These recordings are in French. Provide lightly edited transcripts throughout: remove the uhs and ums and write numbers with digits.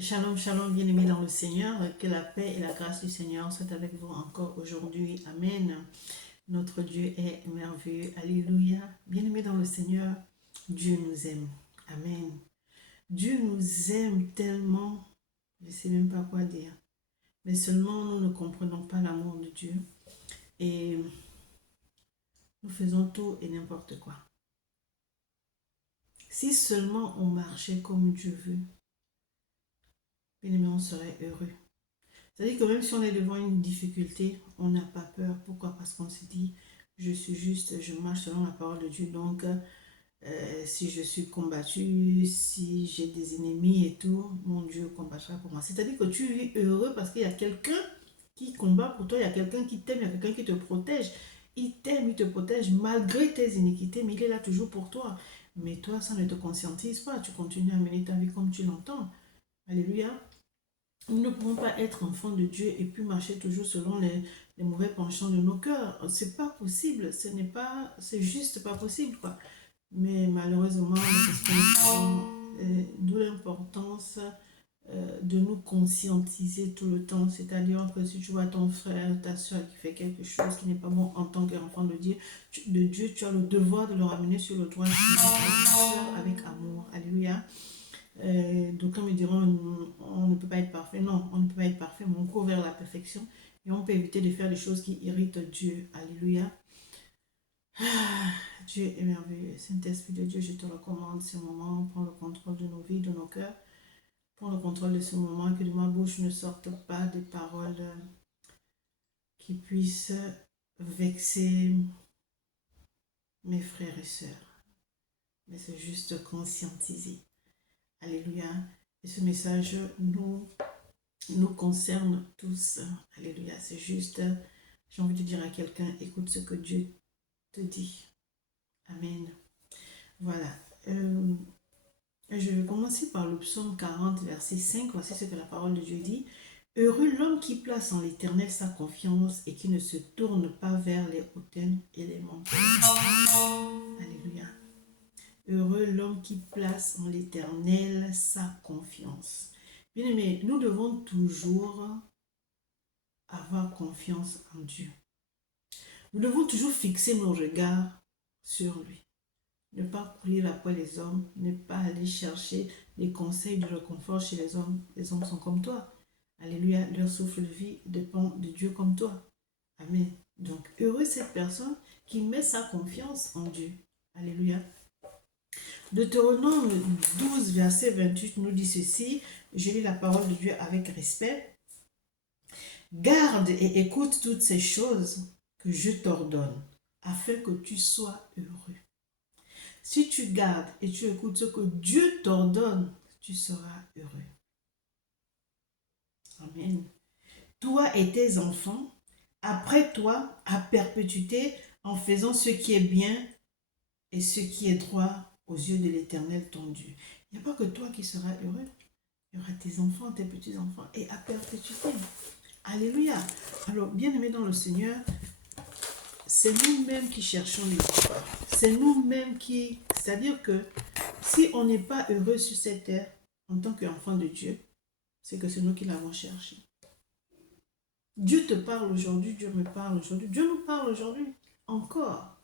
Shalom, shalom, bien-aimés dans le Seigneur, que la paix et la grâce du Seigneur soient avec vous encore aujourd'hui. Amen. Notre Dieu est merveilleux. Alléluia. Bien-aimés dans le Seigneur, Dieu nous aime. Amen. Dieu nous aime tellement, je ne sais même pas quoi dire. Mais seulement nous ne comprenons pas l'amour de Dieu. Et nous faisons tout et n'importe quoi. Si seulement on marchait comme Dieu veut, bien-aimés, on serait heureux. C'est-à-dire que même si on est devant une difficulté, on n'a pas peur. Pourquoi? Parce qu'on se dit, je suis juste, je marche selon la parole de Dieu. Donc, si je suis combattu, si j'ai des ennemis et tout, mon Dieu combattra pour moi. C'est-à-dire que tu vis heureux parce qu'il y a quelqu'un qui combat pour toi, il y a quelqu'un qui t'aime, il y a quelqu'un qui te protège. Il t'aime, il te protège malgré tes iniquités, mais il est là toujours pour toi. Mais toi, ça ne te conscientise pas. Tu continues à mener ta vie comme tu l'entends. Alléluia. Nous ne pouvons pas être enfants de Dieu et puis marcher toujours selon les mauvais penchants de nos cœurs. C'est pas possible, ce n'est pas, c'est juste pas possible, quoi. Mais malheureusement, c'est ce que nous faisons, d'où l'importance de nous conscientiser tout le temps. C'est-à-dire que si tu vois ton frère, ta soeur qui fait quelque chose qui n'est pas bon en tant qu'enfant de Dieu, tu as le devoir de le ramener sur le droit chemin avec amour. Alléluia. D'aucuns me diront, on ne peut pas être parfait. Non, on ne peut pas être parfait, mais on court vers la perfection et on peut éviter de faire des choses qui irritent Dieu. Alléluia. Ah, Dieu est merveilleux. Saint-Esprit de Dieu, je te recommande ce moment. Prends le contrôle de nos vies, de nos cœurs. Prends le contrôle de ce moment, que de ma bouche ne sortent pas des paroles qui puissent vexer mes frères et sœurs. Mais c'est juste conscientiser. Alléluia. Et ce message nous concerne tous. Alléluia. C'est juste, j'ai envie de dire à quelqu'un, écoute ce que Dieu te dit. Amen. Voilà. Je vais commencer par le psaume 40, verset 5. Voici ce que la parole de Dieu dit. Heureux l'homme qui place en l'Éternel sa confiance et qui ne se tourne pas vers les hautains et les menteurs. Alléluia. Heureux l'homme qui place en l'Éternel sa confiance. Bien aimé, nous devons toujours avoir confiance en Dieu. Nous devons toujours fixer nos regards sur lui. Ne pas courir après les hommes, ne pas aller chercher les conseils de réconfort chez les hommes. Les hommes sont comme toi. Alléluia, leur souffle de vie dépend de Dieu comme toi. Amen. Donc, heureux cette personne qui met sa confiance en Dieu. Alléluia. Deutéronome 12, verset 28 nous dit ceci. Je lis la parole de Dieu avec respect. Garde et écoute toutes ces choses que je t'ordonne, afin que tu sois heureux. Si tu gardes et tu écoutes ce que Dieu t'ordonne, tu seras heureux. Amen. Toi et tes enfants, après toi, à perpétuité, en faisant ce qui est bien et ce qui est droit aux yeux de l'Éternel ton Dieu. Il n'y a pas que toi qui seras heureux. Il y aura tes enfants, tes petits-enfants et à perpétuité. Alléluia. Alors, bien-aimés dans le Seigneur, c'est nous-mêmes qui cherchons les victoires. C'est nous-mêmes qui... C'est-à-dire que si on n'est pas heureux sur cette terre, en tant qu'enfant de Dieu, c'est que c'est nous qui l'avons cherché. Dieu te parle aujourd'hui, Dieu me parle aujourd'hui, Dieu nous parle aujourd'hui encore.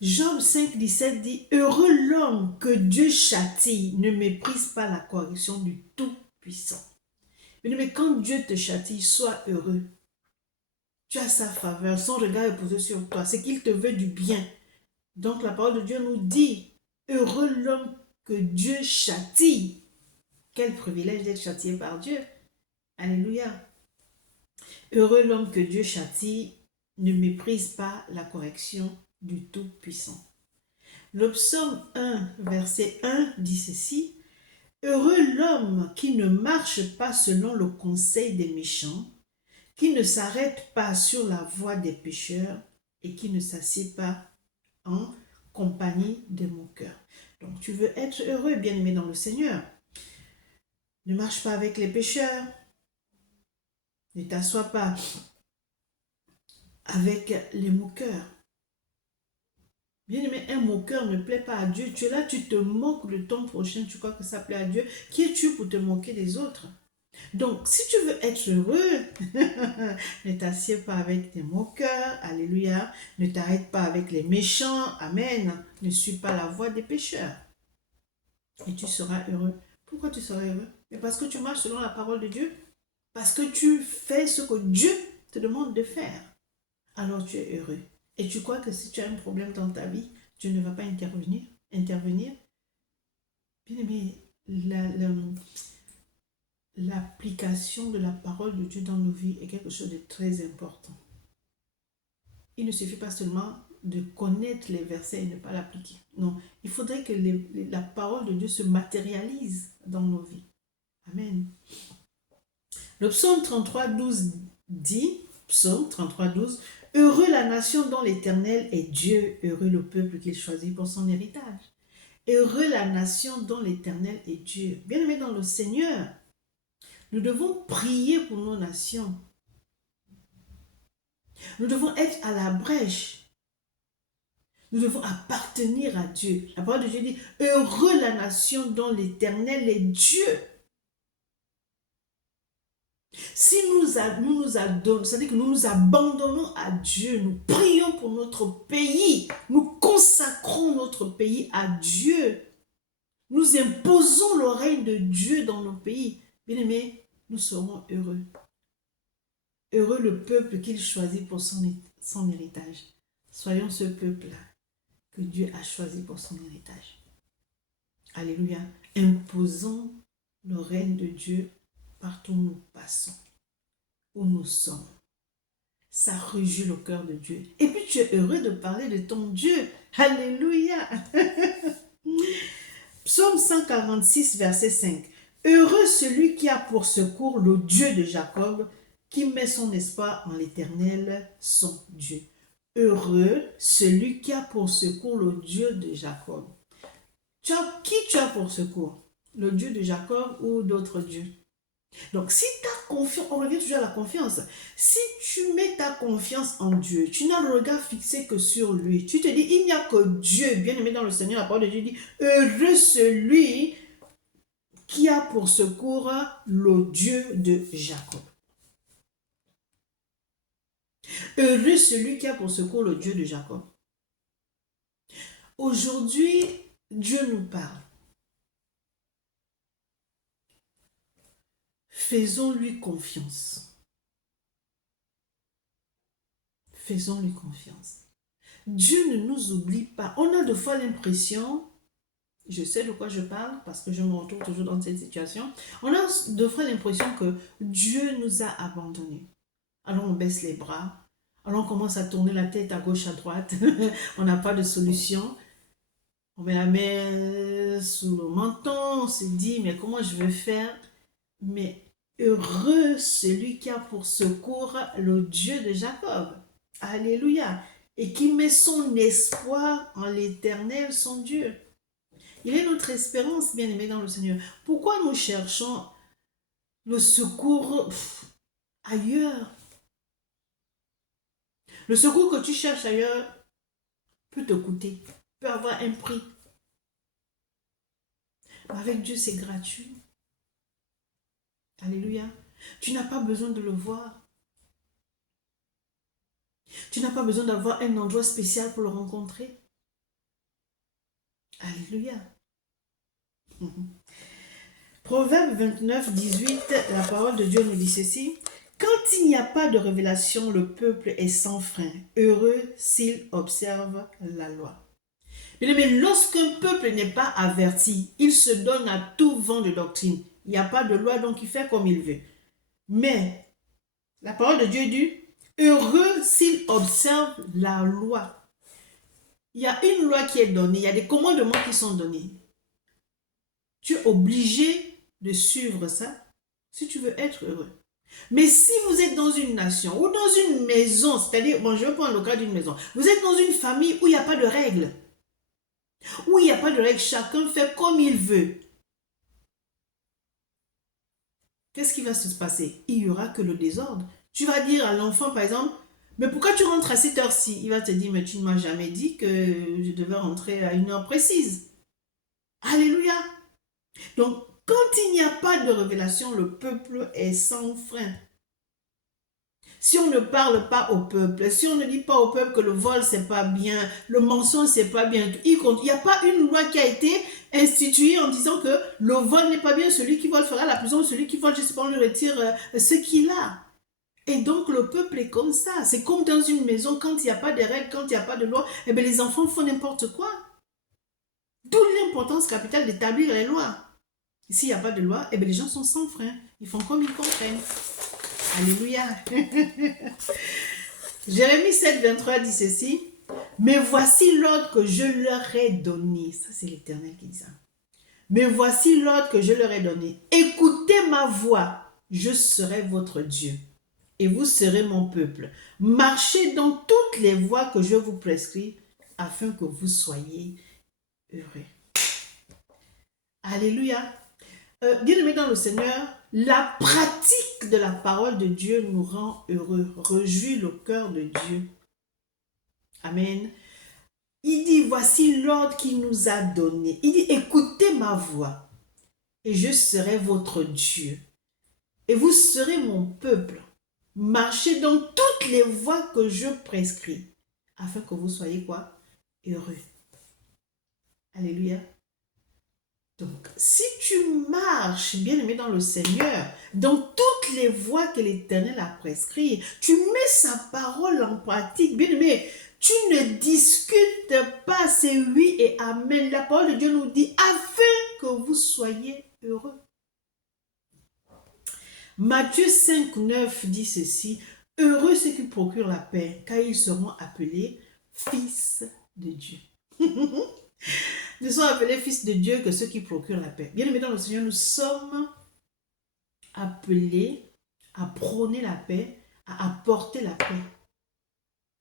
Job 5, 17 dit, heureux l'homme que Dieu châtie, ne méprise pas la correction du Tout-Puissant. Mais quand Dieu te châtie, sois heureux. Tu as sa faveur, son regard est posé sur toi, c'est qu'il te veut du bien. Donc la parole de Dieu nous dit, heureux l'homme que Dieu châtie. Quel privilège d'être châtié par Dieu. Alléluia. Heureux l'homme que Dieu châtie, ne méprise pas la correction du Tout-Puissant. Le psaume 1, verset 1 dit ceci. Heureux l'homme qui ne marche pas selon le conseil des méchants, qui ne s'arrête pas sur la voie des pécheurs et qui ne s'assied pas en compagnie des moqueurs. Donc tu veux être heureux, bien-aimé dans le Seigneur. Ne marche pas avec les pécheurs. Ne t'assois pas avec les moqueurs. Bien-aimé, un moqueur ne plaît pas à Dieu. Tu es là, tu te moques de ton prochain, tu crois que ça plaît à Dieu. Qui es-tu pour te moquer des autres? Donc, si tu veux être heureux, ne t'assieds pas avec tes moqueurs, alléluia. Ne t'arrête pas avec les méchants, amen. Ne suis pas la voie des pécheurs. Et tu seras heureux. Pourquoi tu seras heureux? Mais parce que tu marches selon la parole de Dieu. Parce que tu fais ce que Dieu te demande de faire. Alors tu es heureux. Et tu crois que si tu as un problème dans ta vie, Dieu ne va pas intervenir. Bien aimé, l'application de la parole de Dieu dans nos vies est quelque chose de très important. Il ne suffit pas seulement de connaître les versets et ne pas l'appliquer. Non, il faudrait que la parole de Dieu se matérialise dans nos vies. Amen. Le psaume 33, 12 dit, psaume 33, 12, « Heureux la nation dont l'Éternel est Dieu, heureux le peuple qu'il choisit pour son héritage. » Heureux la nation dont l'Éternel est Dieu. Bien-aimés dans le Seigneur, nous devons prier pour nos nations. Nous devons être à la brèche. Nous devons appartenir à Dieu. La parole de Dieu dit, « Heureux la nation dont l'Éternel est Dieu. » Si c'est-à-dire que nous nous abandonnons à Dieu, nous prions pour notre pays, nous consacrons notre pays à Dieu, nous imposons le règne de Dieu dans nos pays, bien aimés, nous serons heureux. Heureux le peuple qu'il choisit pour son héritage. Soyons ce peuple-là que Dieu a choisi pour son héritage. Alléluia. Imposons le règne de Dieu partout où nous passons, où nous sommes. Ça réjouit le cœur de Dieu. Et puis tu es heureux de parler de ton Dieu. Alléluia. Psaume 146, verset 5. Heureux celui qui a pour secours le Dieu de Jacob, qui met son espoir en l'Éternel, son Dieu. Heureux celui qui a pour secours le Dieu de Jacob. Qui tu as pour secours? Le Dieu de Jacob ou d'autres dieux? Donc, si tu as confiance, on revient toujours à la confiance. Si tu mets ta confiance en Dieu, tu n'as le regard fixé que sur lui. Tu te dis, il n'y a que Dieu, bien aimé dans le Seigneur, la parole de Dieu dit, heureux celui qui a pour secours le Dieu de Jacob. Heureux celui qui a pour secours le Dieu de Jacob. Aujourd'hui, Dieu nous parle. Faisons-lui confiance. Faisons-lui confiance. Dieu ne nous oublie pas. On a de fois l'impression, je sais de quoi je parle parce que je me retrouve toujours dans cette situation, on a de fois l'impression que Dieu nous a abandonnés. Alors on baisse les bras, alors on commence à tourner la tête à gauche, à droite, on n'a pas de solution. On met la main sous le menton, on se dit, mais comment je vais faire? Mais heureux celui qui a pour secours le Dieu de Jacob. Alléluia. Et qui met son espoir en l'Éternel, son Dieu. Il est notre espérance, bien-aimés dans le Seigneur. Pourquoi nous cherchons le secours ailleurs? Le secours que tu cherches ailleurs peut te coûter, peut avoir un prix. Avec Dieu, c'est gratuit. Alléluia. Tu n'as pas besoin de le voir. Tu n'as pas besoin d'avoir un endroit spécial pour le rencontrer. Alléluia. Proverbe 29, 18, la parole de Dieu nous dit ceci. Quand il n'y a pas de révélation, le peuple est sans frein, heureux s'il observe la loi. Mais lorsqu'un peuple n'est pas averti, il se donne à tout vent de doctrine. Il n'y a pas de loi, donc il fait comme il veut. Mais la parole de Dieu dit, heureux s'il observe la loi. Il y a une loi qui est donnée, il y a des commandements qui sont donnés. Tu es obligé de suivre ça si tu veux être heureux. Mais si vous êtes dans une nation ou dans une maison, c'est-à-dire, bon, je vais prendre le cas d'une maison, vous êtes dans une famille où il n'y a pas de règles, où il n'y a pas de règles, chacun fait comme il veut. Qu'est-ce qui va se passer? Il n'y aura que le désordre. Tu vas dire à l'enfant, par exemple, Mais pourquoi tu rentres à cette heure-ci? Il va te dire, mais tu ne m'as jamais dit que je devais rentrer à une heure précise. Alléluia. Donc, quand il n'y a pas de révélation, le peuple est sans frein. Si on ne parle pas au peuple, si on ne dit pas au peuple que le vol c'est pas bien, le mensonge c'est pas bien, il n'y a pas une loi qui a été instituée en disant que le vol n'est pas bien, celui qui vole fera la prison, celui qui vole, je sais pas, on lui retire ce qu'il a. Et donc le peuple est comme ça. C'est comme dans une maison, quand il n'y a pas de règles, quand il n'y a pas de loi, eh bien les enfants font n'importe quoi. D'où l'importance capitale d'établir les lois. S'il n'y a pas de loi, eh bien les gens sont sans frein. Ils font comme ils comprennent. Alléluia. Jérémie 7, 23 dit ceci. Mais voici l'ordre que je leur ai donné. Ça, c'est l'Éternel qui dit ça. Mais voici l'ordre que je leur ai donné. Écoutez ma voix. Je serai votre Dieu. Et vous serez mon peuple. Marchez dans toutes les voies que je vous prescris afin que vous soyez heureux. Alléluia. Bien-aimés dans le Seigneur, la pratique de la parole de Dieu nous rend heureux, réjouit le cœur de Dieu. Amen. Il dit, voici l'ordre qu'il nous a donné. Il dit, écoutez ma voix et je serai votre Dieu. Et vous serez mon peuple. Marchez dans toutes les voies que je prescris afin que vous soyez quoi? Heureux. Alléluia. Donc, si tu marches, bien-aimé dans le Seigneur, dans toutes les voies que l'Éternel a prescrites, tu mets sa parole en pratique, bien-aimé, tu ne discutes pas, c'est oui et amen. La parole de Dieu nous dit, afin que vous soyez heureux. Matthieu 5, 9 dit ceci, heureux ceux qui procurent la paix, car ils seront appelés fils de Dieu. Nous sommes appelés fils de Dieu que ceux qui procurent la paix. Bien-aimés dans le Seigneur, nous sommes appelés à prôner la paix, à apporter la paix.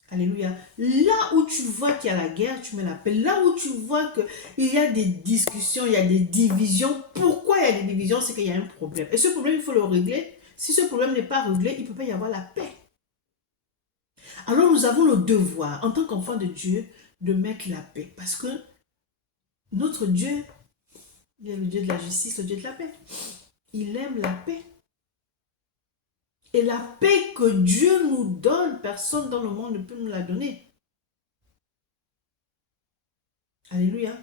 Alléluia. Là où tu vois qu'il y a la guerre, tu mets la paix. Là où tu vois qu'il y a des discussions, il y a des divisions. Pourquoi il y a des divisions? C'est qu'il y a un problème. Et ce problème, il faut le régler. Si ce problème n'est pas réglé, il ne peut pas y avoir la paix. Alors nous avons le devoir, en tant qu'enfants de Dieu, de mettre la paix. Parce que notre Dieu, il est le Dieu de la justice, le Dieu de la paix. Il aime la paix. Et la paix que Dieu nous donne, personne dans le monde ne peut nous la donner. Alléluia.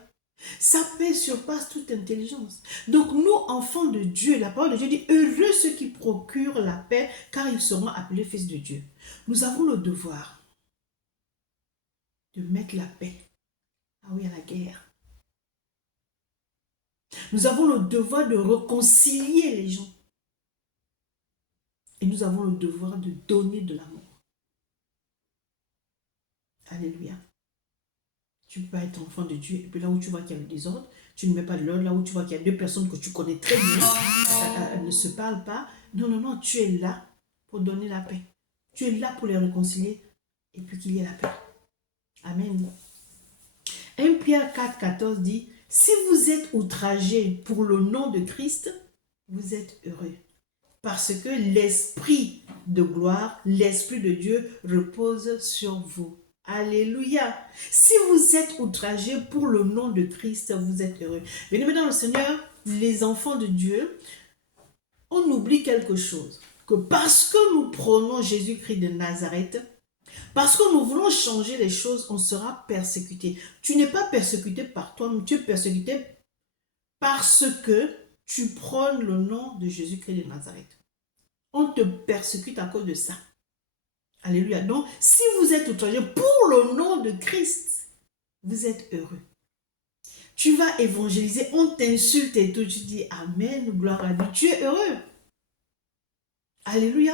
Sa paix surpasse toute intelligence. Donc nous, enfants de Dieu, la parole de Dieu dit, heureux ceux qui procurent la paix, car ils seront appelés fils de Dieu. Nous avons le devoir de mettre la paix. Ah oui, à la guerre. Nous avons le devoir de réconcilier les gens. Et nous avons le devoir de donner de l'amour. Alléluia. Tu peux être enfant de Dieu, et puis là où tu vois qu'il y a le désordre, tu ne mets pas de l'ordre. Là où tu vois qu'il y a deux personnes que tu connais très bien, elles ne se parlent pas. Non, non, non, tu es là pour donner la paix. Tu es là pour les réconcilier, et puis qu'il y ait la paix. Amen. 1 Pierre 4, 14 dit, si vous êtes outragés pour le nom de Christ, vous êtes heureux. Parce que l'Esprit de gloire, l'Esprit de Dieu repose sur vous. Alléluia. Si vous êtes outragés pour le nom de Christ, vous êtes heureux. Bien-aimés dans le Seigneur, les enfants de Dieu, on oublie quelque chose. Que parce que nous prenons Jésus-Christ de Nazareth, parce que nous voulons changer les choses, on sera persécuté. Tu n'es pas persécuté par toi, mais tu es persécuté parce que tu prônes le nom de Jésus-Christ de Nazareth. On te persécute à cause de ça. Alléluia. Donc, si vous êtes outragé pour le nom de Christ, vous êtes heureux. Tu vas évangéliser, on t'insulte et tout, tu dis Amen, gloire à Dieu. Tu es heureux. Alléluia.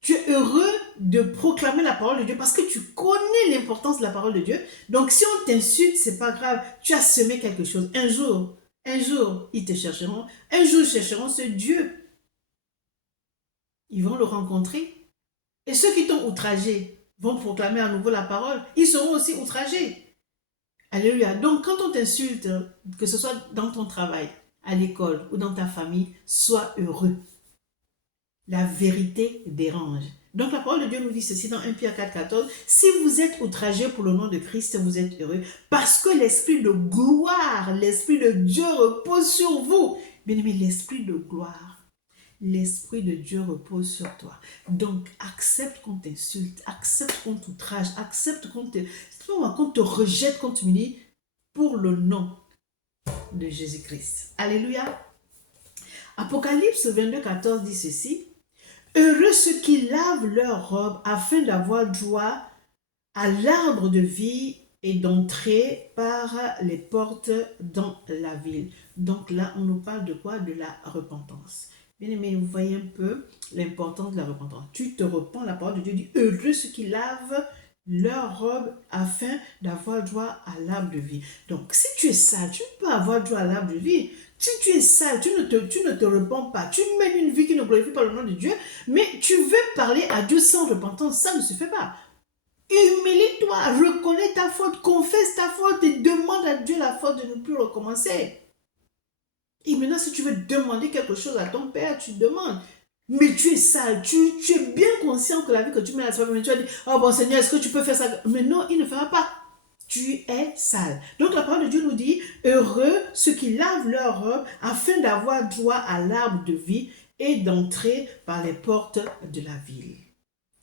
Tu es heureux de proclamer la parole de Dieu parce que tu connais l'importance de la parole de Dieu. Donc, si on t'insulte, c'est pas grave. Tu as semé quelque chose. Un jour, ils te chercheront. Un jour, ils chercheront ce Dieu. Ils vont le rencontrer. Et ceux qui t'ont outragé vont proclamer à nouveau la parole. Ils seront aussi outragés. Alléluia. Donc, quand on t'insulte, que ce soit dans ton travail, à l'école ou dans ta famille, sois heureux. La vérité dérange. Donc la parole de Dieu nous dit ceci dans 1 Pierre 4, 14. Si vous êtes outragés pour le nom de Christ, vous êtes heureux parce que l'esprit de gloire, l'esprit de Dieu repose sur vous. Bien-aimé, l'esprit de gloire, l'esprit de Dieu repose sur toi. Donc accepte qu'on t'insulte, accepte qu'on t'outrage, accepte qu'on te rejette, qu'on t'humilie pour le nom de Jésus-Christ. Alléluia. Apocalypse 22, 14 dit ceci. Heureux ceux qui lavent leurs robes afin d'avoir droit à l'arbre de vie et d'entrer par les portes dans la ville. Donc là, on nous parle de quoi? De la repentance. Bien aimé, vous voyez un peu l'importance de la repentance. Tu te repens, la parole de Dieu dit, heureux ceux qui lavent leur robe afin d'avoir droit à l'arbre de vie. Donc, si tu es sale, tu peux avoir droit à l'arbre de vie. Si tu es sale, tu ne te repens pas, tu mènes une vie qui ne glorifie pas le nom de Dieu, mais tu veux parler à Dieu sans repentance, ça ne se fait pas. Humilie-toi, reconnais ta faute, confesse ta faute et demande à Dieu la faute de ne plus recommencer. Et maintenant, si tu veux demander quelque chose à ton père, tu demandes. Mais tu es sale, tu es bien conscient que la vie que tu mets à toi, mais tu vas dire, oh bon Seigneur, est-ce que tu peux faire ça? Mais non, il ne fera pas. Tu es sale. Donc la parole de Dieu nous dit, heureux ceux qui lavent leur robe afin d'avoir droit à l'arbre de vie et d'entrer par les portes de la ville.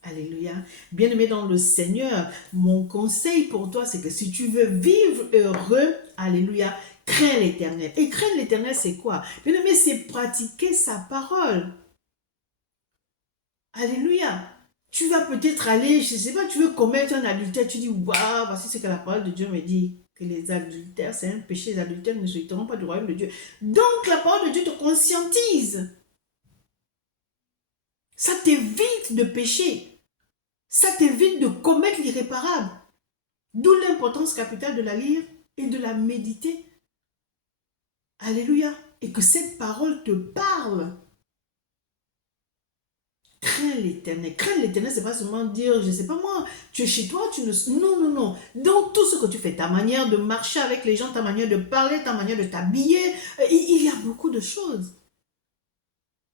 Alléluia. Bien-aimé dans le Seigneur, mon conseil pour toi, c'est que si tu veux vivre heureux, alléluia, crains l'Éternel. Et craindre l'Éternel, c'est quoi? Bien-aimé, c'est pratiquer sa parole. Alléluia. Tu vas peut-être aller, je ne sais pas, tu veux commettre un adultère, tu dis, waouh, voici ce que la parole de Dieu me dit. Que les adultères, c'est un péché, les adultères ne s'hériteront pas du royaume de Dieu. Donc, la parole de Dieu te conscientise. Ça t'évite de pécher. Ça t'évite de commettre l'irréparable. D'où l'importance capitale de la lire et de la méditer. Alléluia. Et que cette parole te parle. Crains l'Éternel. Crains l'Éternel, c'est pas seulement dire, je ne sais pas moi, tu es chez toi, tu ne... Non, non, non. Donc, tout ce que tu fais, ta manière de marcher avec les gens, ta manière de parler, ta manière de t'habiller, il y a beaucoup de choses.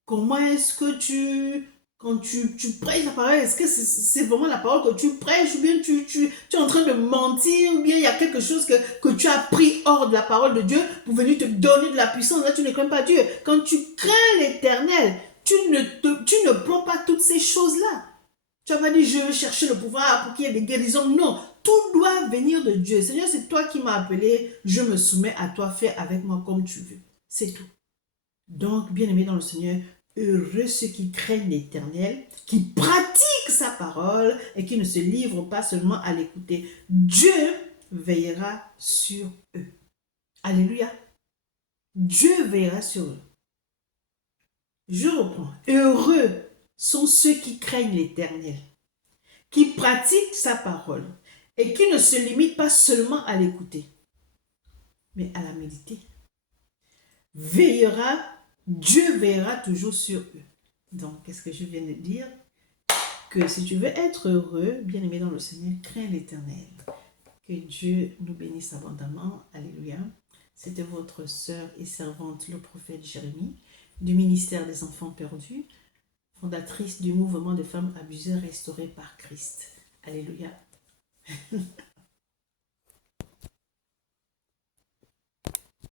Comment est-ce que quand tu prêches la parole, est-ce que c'est vraiment la parole que tu prêches ou bien tu es en train de mentir ou bien il y a quelque chose que tu as pris hors de la parole de Dieu pour venir te donner de la puissance. Là, tu ne crains pas Dieu. Quand tu crains l'Éternel, tu ne prends pas toutes ces choses-là. Tu n'as pas dit, je veux chercher le pouvoir pour qu'il y ait des guérisons. Non, tout doit venir de Dieu. Seigneur, c'est toi qui m'as appelé. Je me soumets à toi. Fais avec moi comme tu veux. C'est tout. Donc, bien-aimé dans le Seigneur, heureux ceux qui craignent l'Éternel, qui pratiquent sa parole et qui ne se livrent pas seulement à l'écouter. Dieu veillera sur eux. Alléluia. Dieu veillera sur eux. Je reprends. Heureux sont ceux qui craignent l'Éternel, qui pratiquent sa parole et qui ne se limitent pas seulement à l'écouter, mais à la méditer. Dieu veillera toujours sur eux. Donc, qu'est-ce que je viens de dire? Que si tu veux être heureux, bien-aimé dans le Seigneur, crains l'Éternel. Que Dieu nous bénisse abondamment. Alléluia. C'était votre sœur et servante, le prophète Jérémie, du ministère des enfants perdus, fondatrice du mouvement des femmes abusées restaurées par Christ. Alléluia.